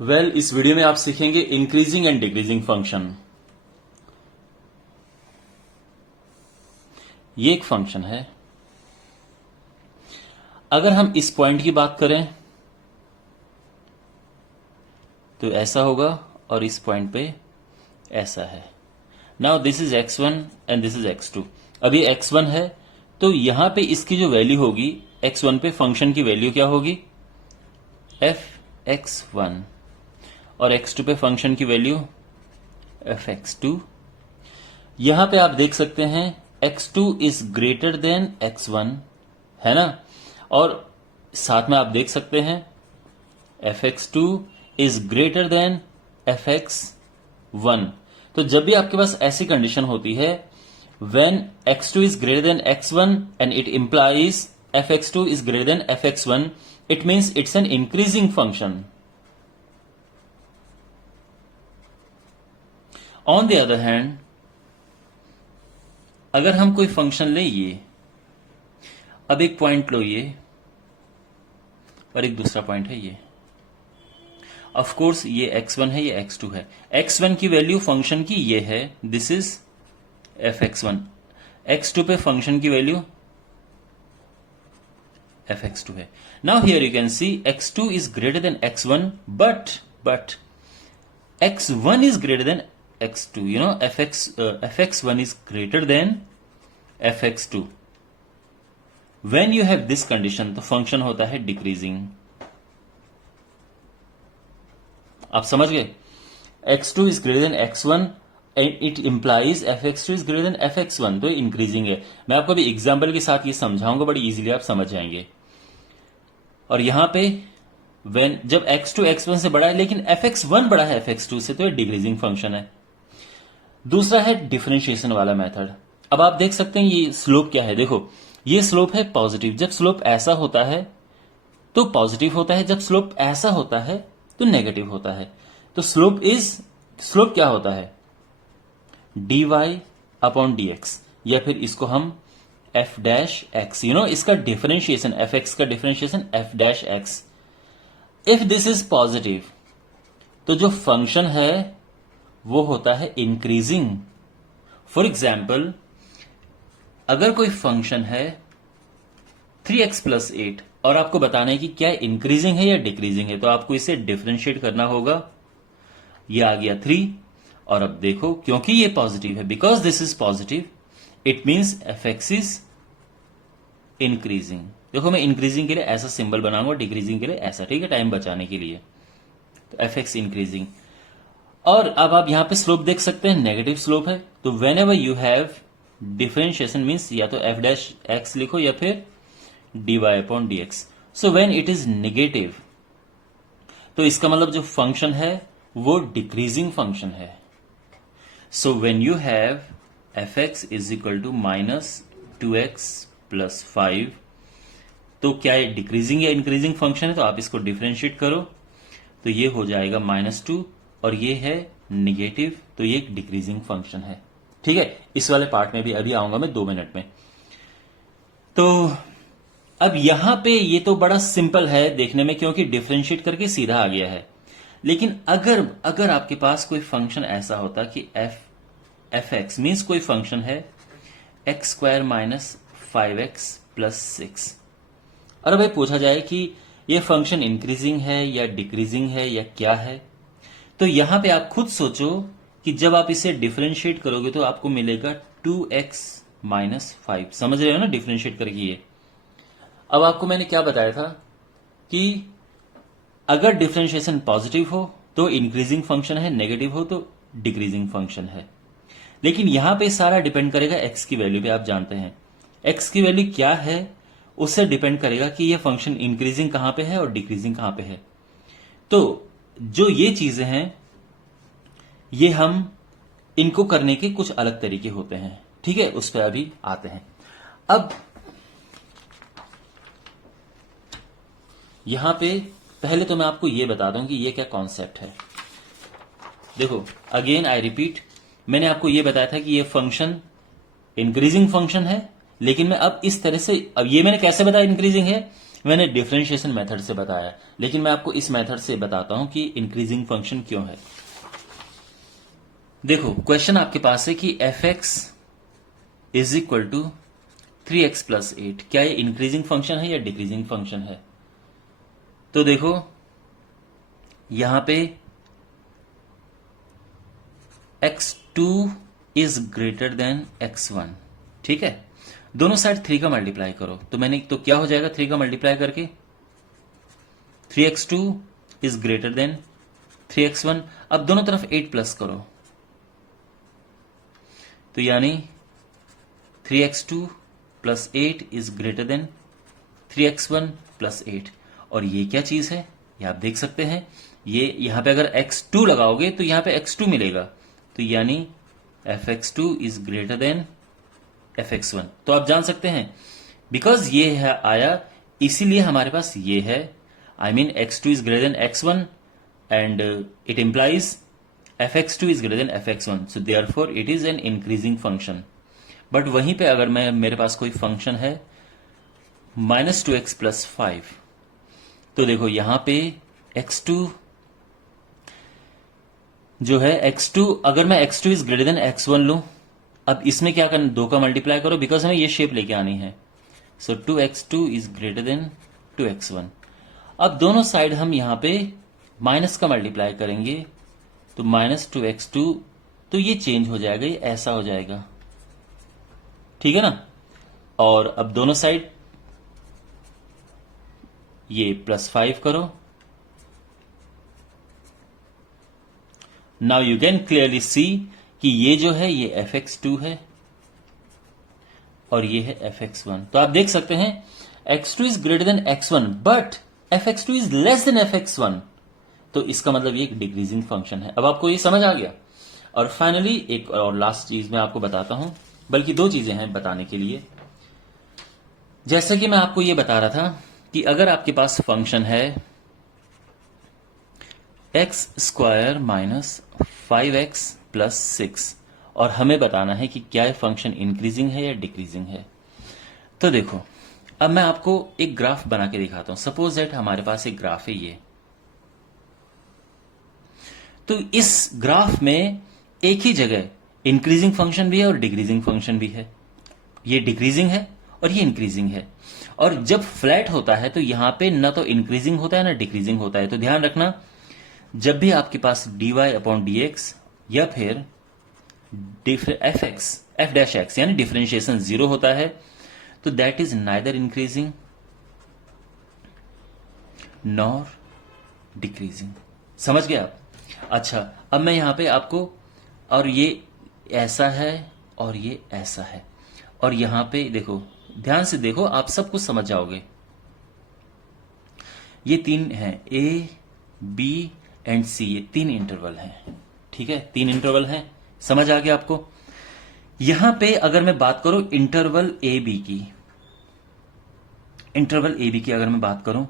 इस वीडियो में आप सीखेंगे इंक्रीजिंग एंड डिक्रीजिंग फंक्शन। ये एक फंक्शन है। अगर हम इस पॉइंट की बात करें तो ऐसा होगा और इस पॉइंट पे ऐसा है। Now this is x1 and this is x2। अब ये x1 है तो यहां पे इसकी जो वैल्यू होगी x1 पे फंक्शन की वैल्यू क्या होगी fx1 और x2 पे फंक्शन की वैल्यू fx2। यहां पे आप देख सकते हैं x2 is greater than x1 है ना, और साथ में आप देख सकते हैं fx2 is greater than fx1। तो जब भी आपके पास ऐसी कंडीशन होती है when x2 is greater than x1 and it implies fx2 is greater than fx1, it means it's an increasing function. On the other hand, अगर हम कोई फंक्शन ले ये, अब एक पॉइंट लो ये और एक दूसरा पॉइंट है ये, ऑफ कोर्स ये x1 है ये x2 है। x1 की वैल्यू फंक्शन की ये है, दिस इज fx1। x2 पे फंक्शन की वैल्यू fx2 है। Now here you can see x2 is greater than x1 but x1 is greater than x2, you know, fx1 is greater than fx2। when you have this condition तो function होता है decreasing. आप समझ गए, x2 is greater than x1 and it implies fx2 is greater than fx1, तो increasing है। मैं आपको अभी एग्जाम्पल के साथ ये समझाऊंगा, बड़ी इजीली आप समझ जाएंगे। और यहां पे when जब x2 x1 से बड़ा है लेकिन fx1 बड़ा है fx2 से, तो ये डिक्रीजिंग फंक्शन है। दूसरा है डिफरेंशिएशन वाला मेथड। अब आप देख सकते हैं ये स्लोप क्या है, देखो ये स्लोप है पॉजिटिव। जब स्लोप ऐसा होता है तो पॉजिटिव होता है, जब स्लोप ऐसा होता है तो नेगेटिव होता है। तो स्लोप क्या होता है dy अपॉन dx, या फिर इसको हम f dash x, you know, इसका डिफरेंशिएशन fx का differentiation f dash x। If this is positive तो जो फंक्शन है वो होता है इंक्रीजिंग। फॉर एग्जाम्पल, अगर कोई फंक्शन है 3x प्लस 8 और आपको बताना है कि क्या इंक्रीजिंग है या डिक्रीजिंग है, तो आपको इसे डिफरेंशिएट करना होगा। ये आ गया 3, और अब देखो क्योंकि ये पॉजिटिव है, because this is positive, it means fx is increasing. देखो मैं इंक्रीजिंग के लिए ऐसा सिंबल बनाऊंगा, डिक्रीजिंग के लिए ऐसा, ठीक है, टाइम बचाने के लिए। तो fx इंक्रीजिंग। और अब आप यहां पे स्लोप देख सकते हैं, नेगेटिव स्लोप है। तो when ever you have differentiation means या तो f डैश x लिखो या फिर dy upon dx। So when it is negative तो इसका मतलब जो फंक्शन है वो डिक्रीजिंग फंक्शन है। So when you have fx is equal to minus 2x plus 5, तो क्या ये डिक्रीजिंग या इंक्रीजिंग फंक्शन है, तो आप इसको डिफरेंशिएट करो तो ये हो जाएगा -2 और ये है निगेटिव, तो ये एक डिक्रीजिंग फंक्शन है। ठीक है, इस वाले पार्ट में भी अभी आऊंगा मैं 2 मिनट में। तो अब यहां पे ये तो बड़ा सिंपल है देखने में, क्योंकि डिफरेंशिएट करके सीधा आ गया है। लेकिन अगर आपके पास कोई फंक्शन ऐसा होता कि fx मीन्स कोई फंक्शन है x² माइनस 5x प्लस 6, और भाई पूछा जाए कि ये फंक्शन इंक्रीजिंग है या डिक्रीजिंग है या क्या है, तो यहां पे आप खुद सोचो कि जब आप इसे डिफरेंशिएट करोगे तो आपको मिलेगा 2x माइनस 5। समझ रहे हो ना डिफरेंशिएट करके ये। अब आपको मैंने क्या बताया था कि अगर डिफरेंशिएशन पॉजिटिव हो तो इंक्रीजिंग फंक्शन है, नेगेटिव हो तो डिक्रीजिंग फंक्शन है। लेकिन यहां पे सारा डिपेंड करेगा x की वैल्यू पे। आप जानते हैं x की वैल्यू क्या है, उससे डिपेंड करेगा कि ये फंक्शन इंक्रीजिंग कहां पे है और डिक्रीजिंग कहां पे है। तो जो ये चीजें हैं ये हम इनको करने के कुछ अलग तरीके होते हैं, ठीक है, उस पर अभी आते हैं। अब यहां पे पहले तो मैं आपको ये बता दूं कि ये क्या कॉन्सेप्ट है। देखो अगेन आई रिपीट, मैंने आपको ये बताया था कि ये फंक्शन इंक्रीजिंग फंक्शन है, लेकिन मैं अब इस तरह से, अब ये मैंने कैसे बताया इंक्रीजिंग है, मैंने डिफरेंशिएशन मेथड से बताया, लेकिन मैं आपको इस मेथड से बताता हूं कि इंक्रीजिंग फंक्शन क्यों है। देखो क्वेश्चन आपके पास है कि F X is equal to 3x plus 8, क्या ये इंक्रीजिंग फंक्शन है या डिक्रीजिंग फंक्शन है? तो देखो यहां पे x2 is greater than x1, ठीक है। दोनों साइड 3 का मल्टीप्लाई करो, तो क्या हो जाएगा 3 का मल्टीप्लाई करके 3x2 is greater than 3x1। अब दोनों तरफ 8 प्लस करो, तो यानी 3x2 plus 8 is greater than 3x1 plus 8। और ये क्या चीज है, ये आप देख सकते हैं, ये यहां पे अगर x2 लगाओगे तो यहां पे x2 मिलेगा, तो यानी fx2 is greater than fx1। तो आप जान सकते हैं बिकॉज ये है आया, इसीलिए हमारे पास ये है, I mean x2 is greater than x1 and it implies fx2 is greater than fx1, so therefore it is an increasing function. But वहीं पे अगर मेरे पास कोई फंक्शन है -2x प्लस 5, तो देखो यहां पे x2 जो है x2, अगर मैं x2 is greater than x1 लूं, अब इसमें क्या करना, 2 का मल्टीप्लाई करो बिकॉज हमें ये शेप लेके आनी है, सो 2x2 is greater than 2x1। अब दोनों साइड हम यहां पे माइनस का मल्टीप्लाई करेंगे, तो -2x2, तो ये चेंज हो जाएगा, ये ऐसा हो जाएगा, ठीक है ना। और अब दोनों साइड ये +5 करो, now you can clearly see कि ये जो है ये fx2 है और ये है fx1। तो आप देख सकते हैं x2 is greater than x1 but fx2 is less than fx1, तो इसका मतलब ये एक डिक्रीजिंग फंक्शन है। अब आपको ये समझ आ गया। और फाइनली एक और लास्ट चीज मैं आपको बताता हूं, बल्कि 2 चीजें हैं बताने के लिए। जैसे कि मैं आपको ये बता रहा था कि अगर आपके पास फंक्शन है x² माइनस 5x प्लस 6 और हमें बताना है कि क्या ये फंक्शन इंक्रीजिंग है या डिक्रीजिंग है, तो देखो अब मैं आपको एक ग्राफ बना के दिखाता हूं। सपोज दैट हमारे पास एक ग्राफ है ये, तो इस ग्राफ में एक ही जगह इंक्रीजिंग फंक्शन भी है और डिक्रीजिंग फंक्शन भी है। ये डिक्रीजिंग है और ये इंक्रीजिंग है, और जब फ्लैट होता है तो यहां पे ना तो इंक्रीजिंग होता है ना डिक्रीजिंग होता है। तो ध्यान रखना, जब भी आपके पास dy/dx या फिर f' यानी डिफरेंशिएशन 0 होता है, तो that is neither increasing nor decreasing. समझ गए आप? अच्छा, अब मैं यहां पे आपको, और ये ऐसा है और ये ऐसा है, और यहां पे देखो, ध्यान से देखो, आप सब कुछ समझ जाओगे। ये 3 हैं, A, B एंड C, ये 3 इंटरवल हैं, ठीक है, 3 इंटरवल हैं। समझ आ गया आपको? यहां पे अगर मैं बात करूं इंटरवल AB की, इंटरवल AB की अगर मैं बात करूं,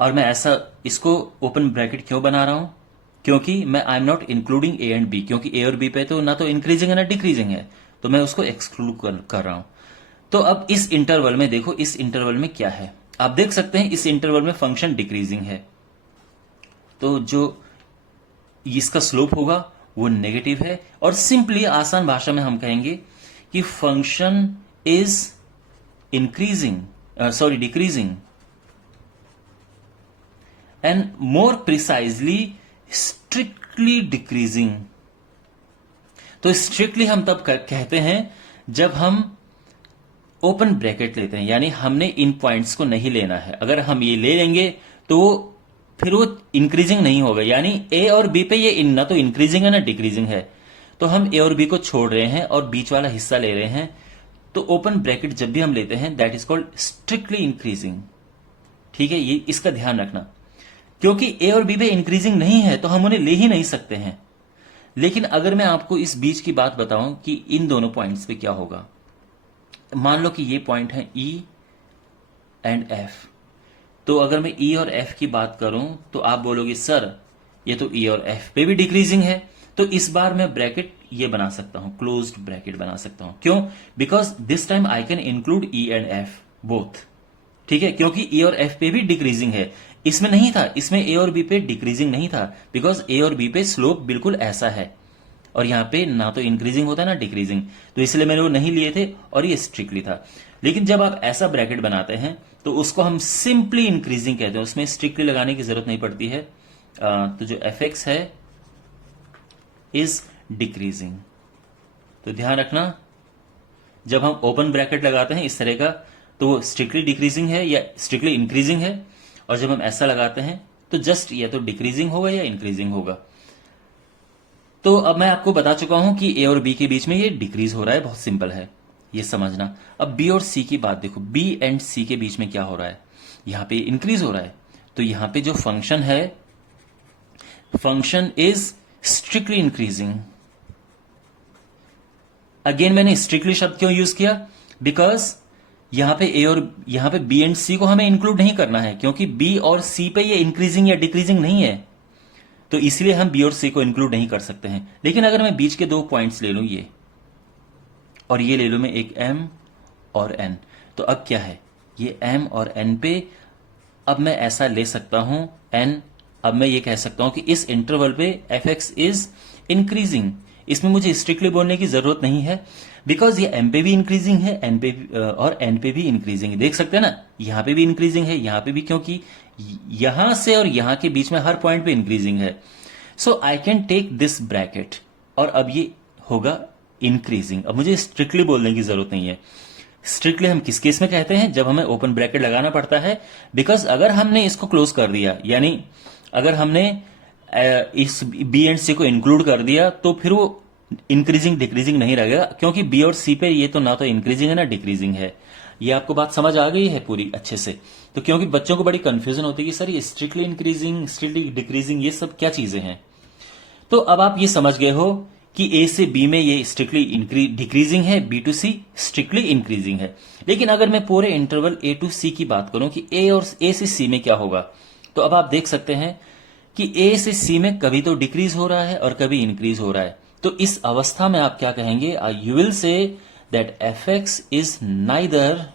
और मैं ऐसा इसको ओपन ब्रैकेट क्यों बना रहा हूं, क्योंकि मैं I am not including A and B, क्योंकि A और B पे तो ना तो इंक्रीजिंग है ना डिक्रीजिंग है, तो मैं उसको एक्सक्लूड कर रहा हूं। तो अब इस इंटरवल में देखो, इस इंटरवल में क्या है, आप देख सकते हैं इस इंटरवल में फंक्शन डिक्रीजिंग है, तो जो इसका स्लोप होगा वो नेगेटिव है। और सिंपली आसान भाषा में हम कहेंगे कि function is decreasing and more precisely strictly decreasing. तो स्ट्रिक्टली हम तब कहते हैं जब हम ओपन ब्रैकेट लेते हैं, यानी हमने इन पॉइंट्स को नहीं लेना है। अगर हम ये ले लेंगे तो फिर वो इंक्रीजिंग नहीं होगा, यानी ए और बी पे ये ना तो इंक्रीजिंग है ना डिक्रीजिंग है, तो हम ए और बी को छोड़ रहे हैं और बीच वाला हिस्सा ले रहे हैं। तो ओपन ब्रैकेट जब भी हम लेते हैं that is called strictly increasing, ठीक है, ये इसका ध्यान रखना। क्योंकि ए और बी पे इंक्रीजिंग नहीं है तो हम उन्हें ले ही नहीं सकते हैं। लेकिन अगर मैं आपको इस बीच की बात बताऊं कि इन दोनों पॉइंट्स पे क्या होगा, मान लो कि ये पॉइंट है E एंड F, तो अगर मैं E और F की बात करूं तो आप बोलोगे सर ये तो E और F पे भी डिक्रीजिंग है, तो इस बार मैं ब्रैकेट ये बना सकता हूं, क्लोज्ड ब्रैकेट बना सकता हूं। क्यों? Because this time I can include E and F both. ठीक है, क्योंकि ए और एफ पे भी डिक्रीजिंग है, इसमें नहीं था, इसमें ए और बी पे डिक्रीजिंग नहीं था, बिकॉज ए और बी पे स्लोप बिल्कुल ऐसा है, और यहां पे ना तो इंक्रीजिंग होता है ना डिक्रीजिंग, तो इसलिए मैंने वो नहीं लिए थे और ये स्ट्रिक्टली था। लेकिन जब आप ऐसा ब्रैकेट बनाते हैं तो उसको हम सिंपली इंक्रीजिंग कहते हैं, उसमें स्ट्रिक्टली लगाने की जरूरत नहीं पड़ती है। तो जो एफ एक्स है इज डिक्रीजिंग। तो ध्यान रखना, जब हम ओपन ब्रैकेट लगाते हैं इस तरह का तो वो स्ट्रिक्टली डिक्रीजिंग है या स्ट्रिक्टली इंक्रीजिंग है, और जब हम ऐसा लगाते हैं तो जस्ट या तो डिक्रीजिंग होगा या इंक्रीजिंग होगा। तो अब मैं आपको बता चुका हूं कि ए और बी के बीच में ये डिक्रीज हो रहा है, बहुत सिंपल है ये समझना। अब बी और सी की बात देखो, बी एंड सी के बीच में क्या हो रहा है, यहां पे इंक्रीज हो रहा है, तो यहां पे जो फंक्शन है, function is strictly increasing. Again मैंने स्ट्रिक्टली शब्द क्यों यूज किया, बिकॉज यहां पे ए और यहां पे बी एंड सी को हमें इंक्लूड नहीं करना है, क्योंकि बी और सी पे ये इंक्रीजिंग या डिक्रीजिंग नहीं है, तो इसलिए हम बी और सी को इंक्लूड नहीं कर सकते हैं। लेकिन अगर मैं बीच के दो पॉइंट्स ले लूं, ये और ये ले लूं मैं, एक एम और एन, तो अब क्या है, ये एम और एन पे अब मैं ऐसा ले सकता हूं एन, अब मैं ये कह सकता हूं कि इस इंटरवल पे एफ एक्स इज इंक्रीजिंग। इसमें मुझे स्ट्रिक्टली बोलने की जरूरत नहीं है, बिकॉज ये एम पे भी इंक्रीजिंग है, एन पे और एन पे भी इंक्रीजिंग है। देख सकते हैं ना, यहां पे भी इंक्रीजिंग है, यहां पे भी, क्योंकि यहां से और यहां के बीच में हर पॉइंट पे इंक्रीजिंग है। So I can take this bracket, और अब ये होगा इंक्रीजिंग। अब मुझे स्ट्रिक्टली बोलने की जरूरत नहीं है। स्ट्रिक्टली हम किस केस में कहते हैं, जब हमें ओपन ब्रैकेट लगाना पड़ता है, बिकॉज अगर हमने इसको क्लोज कर दिया, यानी अगर हमने इस बी एंड सी को इंक्लूड कर दिया, तो फिर वो इंक्रीजिंग डिक्रीजिंग नहीं रहेगा, क्योंकि बी और सी पे ये तो ना तो इंक्रीजिंग है ना डिक्रीजिंग है। ये आपको बात समझ आ गई है पूरी अच्छे से। तो क्योंकि बच्चों को बड़ी कंफ्यूजन होती है कि सर ये स्ट्रिक्टली इंक्रीजिंग, स्ट्रिक्टली डिक्रीजिंग, ये सब क्या चीजें हैं। तो अब आप ये समझ गए हो कि ए से बी में ये स्ट्रिक्टली डिक्रीजिंग है, B to C strictly increasing है। लेकिन अगर मैं पूरे इंटरवल ए टू सी की बात करूं कि ए और ए से सी में क्या होगा, तो अब आप देख सकते हैं कि ए से सी में कभी तो डिक्रीज हो रहा है और कभी इंक्रीज हो रहा है। तो इस अवस्था में आप क्या कहेंगे, you will say that F X is neither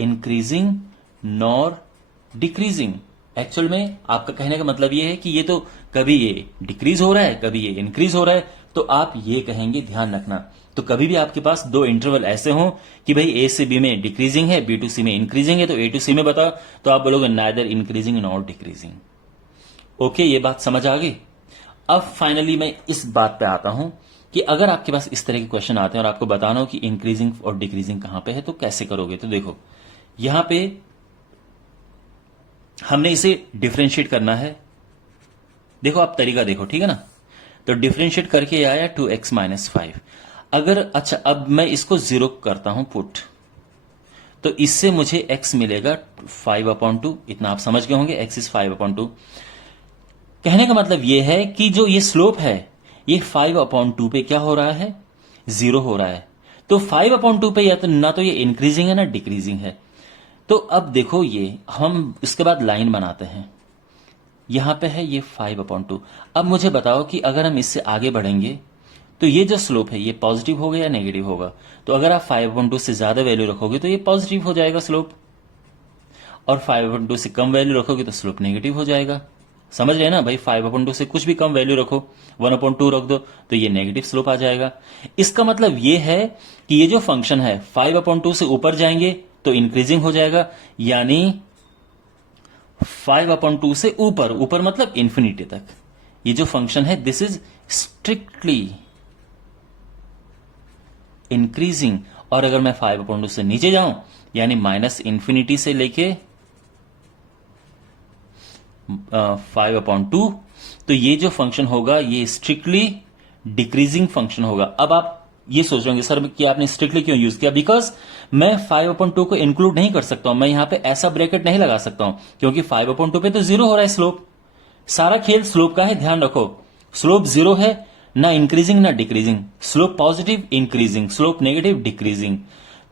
increasing nor decreasing. Actual में आपका कहने का मतलब ये है कि ये तो कभी ये डिक्रीज हो रहा है, कभी ये इंक्रीज हो रहा है, तो आप ये कहेंगे, ध्यान रखना। तो कभी भी आपके पास दो इंटरवल ऐसे हों कि भाई ए से बी में डिक्रीजिंग है, बी टू सी में इंक्रीजिंग है, तो ए टू सी में बताओ, तो आप बोलोगे neither increasing nor decreasing. Okay, ये बात समझ आ गई। अब फाइनली मैं इस बात पे आता हूं कि अगर आपके पास इस तरह के क्वेश्चन आते हैं और आपको बताना हो कि इंक्रीजिंग और डिक्रीजिंग कहां पे है, तो कैसे करोगे। तो देखो, यहां पे हमने इसे डिफरेंशिएट करना है। देखो आप तरीका देखो, ठीक है ना। तो डिफरेंशिएट करके आया 2x माइनस 5। अगर अच्छा, अब मैं इसको 0 करता हूं पुट, तो इससे मुझे x मिलेगा 5/2। इतना आप समझ गए होंगे, x इज 5/2। कहने का मतलब यह है कि जो ये स्लोप है, ये 5/2 पे क्या हो रहा है, 0 हो रहा है। तो 5/2 पे या तो ना तो ये इंक्रीजिंग है ना डिक्रीजिंग है। तो अब देखो, ये हम इसके बाद लाइन बनाते हैं, यहां पे है ये 5/2। अब मुझे बताओ कि अगर हम इससे आगे बढ़ेंगे तो ये जो स्लोप है ये पॉजिटिव होगा या नेगेटिव होगा। तो अगर आप 5/2 से ज्यादा वैल्यू रखोगे तो ये पॉजिटिव हो जाएगा स्लोप, और 5/2 से कम वैल्यू रखोगे तो स्लोप नेगेटिव हो जाएगा। समझ रहे हैं ना भाई, 5/2 से कुछ भी कम वैल्यू रखो, 1/2 रख दो, तो ये नेगेटिव स्लोप आ जाएगा। इसका मतलब ये है कि ये जो फंक्शन है 5/2 से ऊपर जाएंगे तो इंक्रीजिंग हो जाएगा, यानी 5/2 से ऊपर, ऊपर मतलब इंफिनिटी तक ये जो फंक्शन है, दिस इज स्ट्रिक्टली इंक्रीजिंग। और अगर मैं 5/2 से नीचे जाऊं, यानी माइनस इंफिनिटी से लेके 5/2, तो ये जो फंक्शन होगा ये स्ट्रिक्टली डिक्रीजिंग फंक्शन होगा। अब आप ये सोच रहे होंगे सर कि आपने स्ट्रिक्टली क्यों यूज किया, बिकॉज मैं 5/2 को इंक्लूड नहीं कर सकता हूं, मैं यहां पे ऐसा ब्रैकेट नहीं लगा सकता हूं, क्योंकि 5/2 पे तो 0 हो रहा है स्लोप। सारा खेल स्लोप का है, ध्यान रखो। स्लोप 0 है, ना इंक्रीजिंग ना decreasing, slope positive increasing, slope negative decreasing.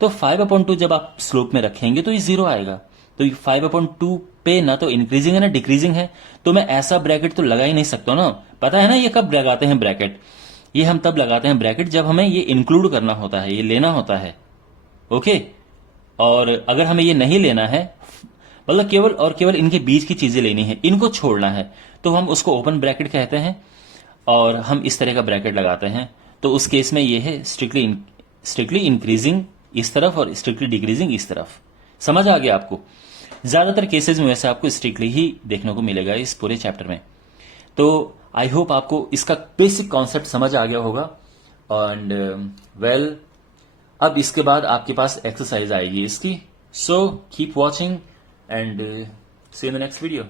तो 5/2 जब आप स्लोप में रखेंगे तो ये 0 आएगा। तो 5/2 पे ना तो इंक्रीजिंग है ना डिक्रीजिंग है, तो मैं ऐसा ब्रैकेट तो लगा ही नहीं सकता ना। पता है ना ये कब लगाते हैं ब्रैकेट, ये हम तब लगाते हैं ब्रैकेट जब हमें ये इंक्लूड करना होता है, ये लेना होता है। ओके, और अगर हमें ये नहीं लेना है, मतलब केवल और केवल इनके बीच की चीजें लेनी है, इनको छोड़ना है, तो हम उसको ओपन ब्रैकेट कहते हैं और हम इस तरह का ब्रैकेट लगाते हैं। तो उस केस में ये है स्ट्रिक्टली इंक्रीजिंग इस तरफ और स्ट्रिक्टली डिक्रीजिंग इस तरफ। समझ आ गया आपको? ज्यादातर केसेस में वैसे आपको स्ट्रिक्टली ही देखने को मिलेगा इस पूरे चैप्टर में। तो आई होप आपको इसका बेसिक कॉन्सेप्ट समझ आ गया होगा। एंड वेल, अब इसके बाद आपके पास एक्सरसाइज आएगी इसकी। So keep watching and see in the next video.